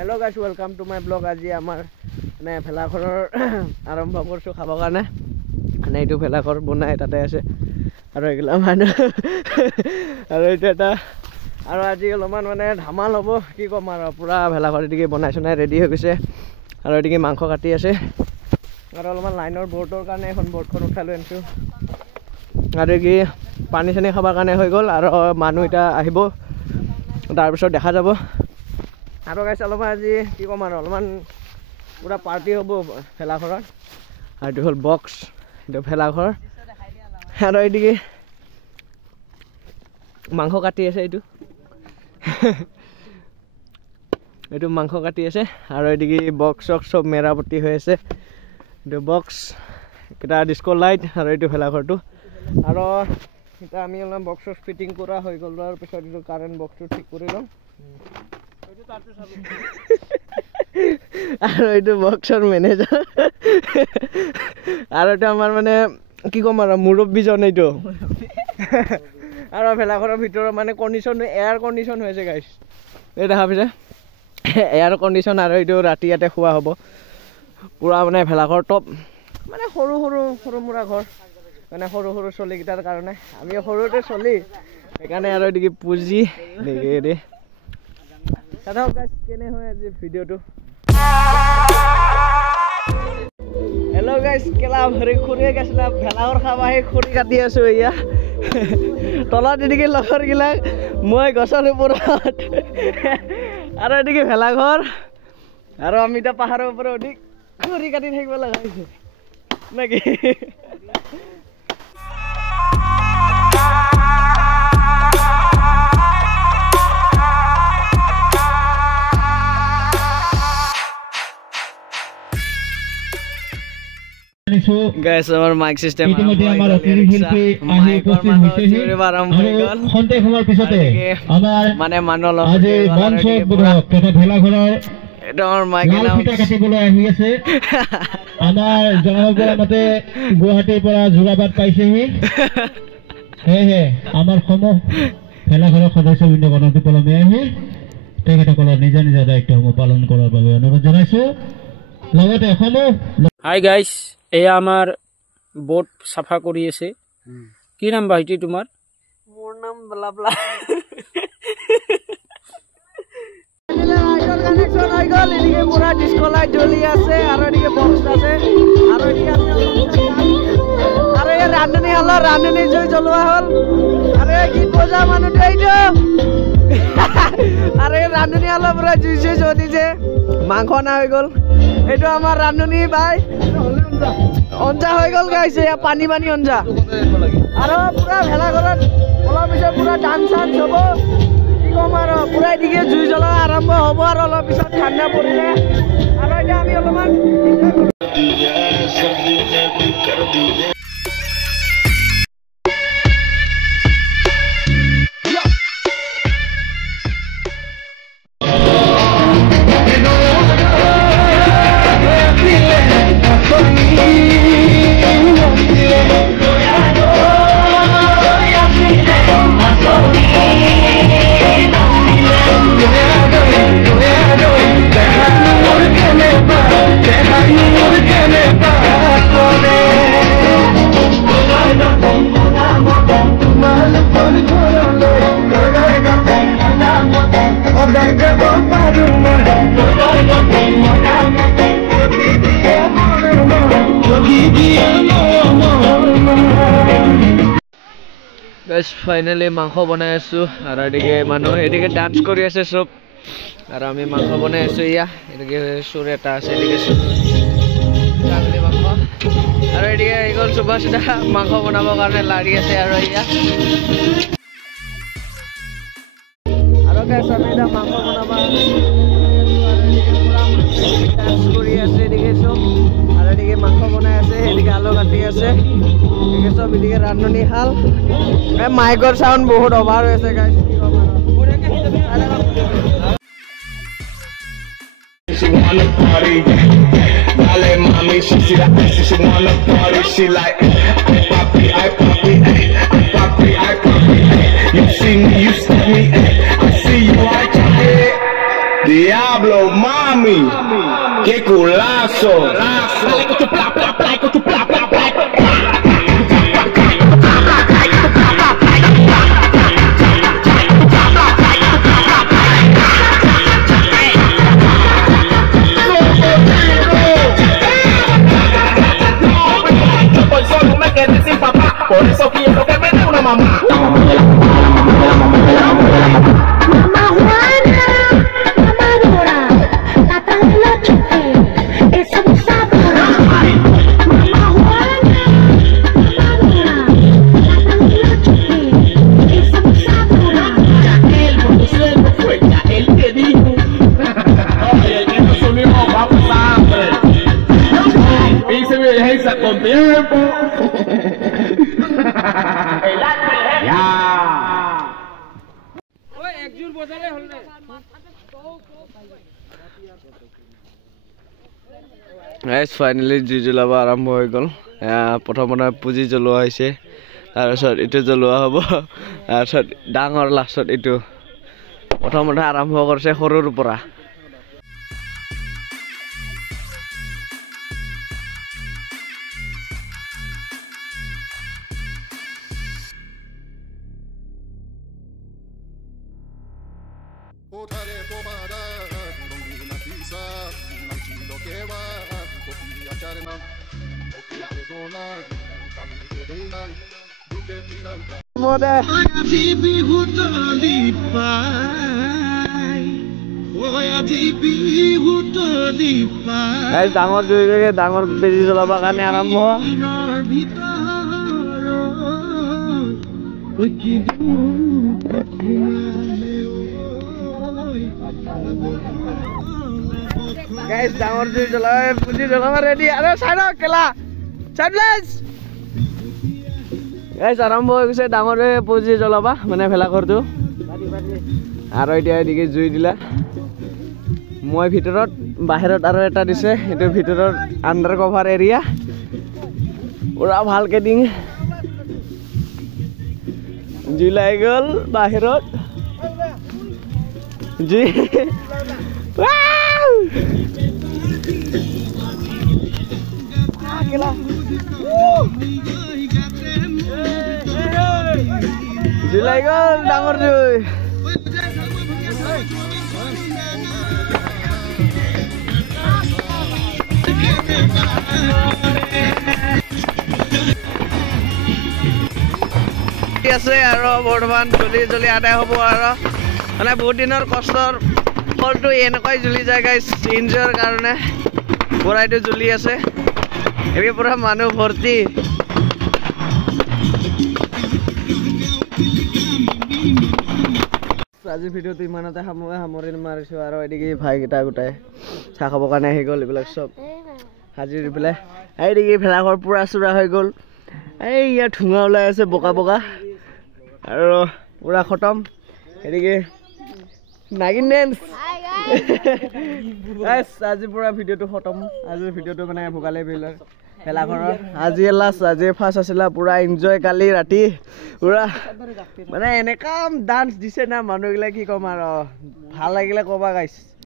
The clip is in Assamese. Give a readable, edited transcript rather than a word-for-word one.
Hello guys, welcome to my blog. আজি আমাৰ মানে ভেলাঘৰৰ আৰম্ভ কৰিছো খাবৰ কাৰণে মানে এইটো ভেলাঘৰ বনাই তাতে আছে আৰু এগলা মানুহ আৰু এটা আৰু আজি অলপমান মানে ধামাল হ'ব কি কম আৰু পুৰা ভেলাঘৰ এদিকে বনাইছো নাই ৰেডি হৈ গৈছে আৰু এদিকে মাংস কাটি আছে আৰু অলপমান লাইনৰ বৰ্ডৰ কাৰণে এখন বৰ্ডখন উঠাই লৈ আনিছো আৰু কি পানী চানি খাবৰ কাৰণে হৈ গ'ল আৰু মানুহ এটা আহিব তাৰপিছত দেখা যাব আৰু গাইছ অলপমান আজি কি কম আৰু অলপমান পুৰা পাৰ্টি হ'ব ভেলাঘৰত আৰু এইটো হ'ল বক্স এইটো ভেলাঘৰ আৰু এইদিকে মাংস কাটি আছে এইটো মাংস কাটি আছে আৰু এইদিকে বক্স চক্স চব মেৰামতি হৈ আছে এইটো বক্স এটা ডিস্কো লাইট আৰু এইটো ভেলাঘৰটো আৰু এটা আমি অলপমান বক্স ফিটিং কৰা হৈ গ'ল আৰু পিছত এইটো কাৰেণ্ট বক্সটো ঠিক কৰি ল'ম আৰু এইটো বক্সৰ মেনেজাৰ আৰু এটা আমাৰ মানে কি ক'ম আৰু মুৰব্বীজন এইটো আৰু ভেলাঘৰৰ ভিতৰত মানে কণ্ডিশ্যন এয়াৰ কণ্ডিশ্যন হৈছে গাইছ এই দেখা পাইছে এয়াৰ কণ্ডিশ্যন আৰু এইটো ৰাতি ইয়াতে খোৱা হ'ব পুৰা মানে ভেলাঘৰ টপ মানে সৰু মুৰা ঘৰ মানে সৰু চলিকেইটাৰ কাৰণে আমি সৰুতে চলি সেইকাৰণে আৰু এদিকে পুঁজি দেই দাদা গাইছ কেনে হয় আজি ভিডিঅ'টো হেল্ল' গাইছ কেলা ভৰি খুৰীয়ে গৈছিলা ভেলাঘৰ খাব আহি খুৰী কাটি আছো এয়া তলত এদিকে লগৰগিলাক মই গছৰ ওপৰত আৰু এদিকে ভেলাঘৰ আৰু আমি এতিয়া পাহাৰৰ ওপৰত অধিক খুৰী কাটি থাকিব লগা হৈছে নেকি গাইছ আমাৰ মাইক সিস্টেম ইতিমধ্যে আমাৰ অতিথি শিল্পী আহি উপস্থিত হৈছে আমাৰ মানে মানুহ আজি মঞ্চ বুধক তথা ভেলাঘৰৰ এটা আমাৰ মাইক কাটিবলৈ আহি আছে আমাৰ জনগণৰ মতে গুৱাহাটীৰ পৰা যোৰাবাট পাইছেহি সেয়েহে আমাৰ সমূহ ভেলাঘৰৰ সদস্যবৃন্দ গণতিপলমে আহি তেখেতসকলৰ নিজা দায়িত্বসমূহ পালন কৰাৰ বাবে অনুৰোধ জনাইছো লগতে সমূহ হাই গাইছ এয়া আমাৰ বোট চাফা কৰি আছে কি নাম ভাইটি তোমাৰ মোৰ নাম বলাবলা এদিকে পুৰা ডিস্কো লাইট জ্বলি আছে আৰু এদিকে বক্স আছে আৰু এদিকে আৰু এই ৰান্ধনী জুই জ্বলোৱা হ'ল আৰু এই গীত বজা মানুহটো এইটো আৰু এই ৰান্ধনী হালৰ পুৰা জুই জ্বলিছে মাংস অনা হৈ গ'ল এইটো আমাৰ ৰান্ধনী বাই অঞ্জা হৈ গ'ল গাইছে পানী অঞ্জা আৰু পুৰা ভেলাঘৰত অলপ পিছত পুৰা ডান্স চান্স হ'ব কি ক'ম আৰু পুৰা এদিকে জুই জ্বলা আৰম্ভ হ'ব আৰু অলপ পিছত ঠাণ্ডা পৰিলে আৰু এতিয়া আমি অলপমান ফাইনেলি মাংস বনাই আছো আৰু এদিকে মানুহ এদিকে ডান্স কৰি আছে চব আৰু আমি মাংস বনাই আছো ইয়া এদিকে চোৰ এটা আছে এদিকে মাংস আৰু এদিকে আহি গ'ল সুভাষ দা মাংস বনাবৰ কাৰণে লাৰি আছে আৰু ইয়া আৰু গাইছ আমি এতিয়া মাংস বনাব ডান্স কৰি আছে এদিকে চব আৰু এদিকে মাংস বনাই আছে এদিকে আলু কাটি আছে এদিকে চব এদিকে ৰান্ধনী শাল মাইকৰ চাউণ্ড বহুত অভাৰ হৈ আছে গাইছ কি ক'ম She wanna party, dale mami, she see that she wanna party, she like, I poppy, you see me, you see me, I see you, I try it, Diablo. mami. Qué culazo. Dale con tu pla, pla, pla, con tu pla, pla, pla. Hoy solo me quedé sin papá, por eso quiero que me dé una mamá. Mamá Juana, mamá Dora, la trae la chupe, esa abusadora. Mamá Juana, mamá Dora, la trae la chupe, esa abusadora. Ya él por tu sueldo fue, ya él te dijo. Oye, esto es un hijo, va a pasar hambre. Hice mi diligencia con tiempo. Ya. Guys finally জুই জ্বলাব আৰম্ভ হৈ গ'ল প্ৰথমতে পুঁজি জ্বলোৱা হৈছে তাৰপিছত এইটো জ্বলোৱা হ'ব তাৰপিছত ডাঙৰ লাষ্টত এইটো প্ৰথমতে আৰম্ভ কৰিছে সৰুৰ পৰা ডাঙৰ জুইকে ডাঙৰ বেজি জ্বলাবৰ কাৰণে আৰম্ভ গাইজ ডাঙৰ জুই জ্বলাই পুঁজি জ্বলাব ৰেডি আৰু চাইড কেলা চাইডলেছ গাইজ আৰম্ভ হৈ গৈছে ডাঙৰে পুঁজি জ্বলাবা মানে ভেলাঘৰটো আৰু এতিয়া এদিকে জুই দিলা মই ভিতৰত বাহিৰত আৰু এটা দিছে এইটো ভিতৰত আণ্ডাৰ কভাৰ এৰিয়া পুৰা ভালকে দিং জুই লাগি গ'ল বাহিৰত জুই জুই লাগি গ'ল ডাঙৰ জুই আছে আৰু বৰ্তমান জ্বলি জ্বলি আদায় হ'ব আৰু মানে বহুত দিনৰ কষ্টৰ ফলটো এনেকৈ জ্বলি যায় গাইজ ইনজয়ৰ কাৰণে পুৰা এইটো জ্বলি আছে এই পুৰা মানুহ ভৰ্তি আজিৰ ভিডিঅ'টো ইমানতে সামৰণি মাৰিছোঁ আৰু এদিকে ভাইকেইটা গোটাই চাহ খাবৰ কাৰণে আহি গ'ল এইবিলাক চব হাজিৰ পেলাই এইদিকে ভেলাঘৰ পুৰা চুৰা হৈ গ'ল এই ইয়াত ধোঁৱা ওলাই আছে বগা বগা আৰু পুৰা খতম এদিকে নাগিন ডেন্স আজি পুৰা ভিডিঅ'টো খতম আজিৰ ভিডিঅ'টো মানে ভোগালী বিহুৰ ভেলাঘৰৰ আজি লাষ্ট আজি ফাৰ্ষ্ট আছিলে পুৰা এনজয় কালি ৰাতি পুৰা মানে এনেকা ডান্স দিছে না মানুহগিলা কি ক'ম আৰু ভাল লাগিলে ক'বা গাইছ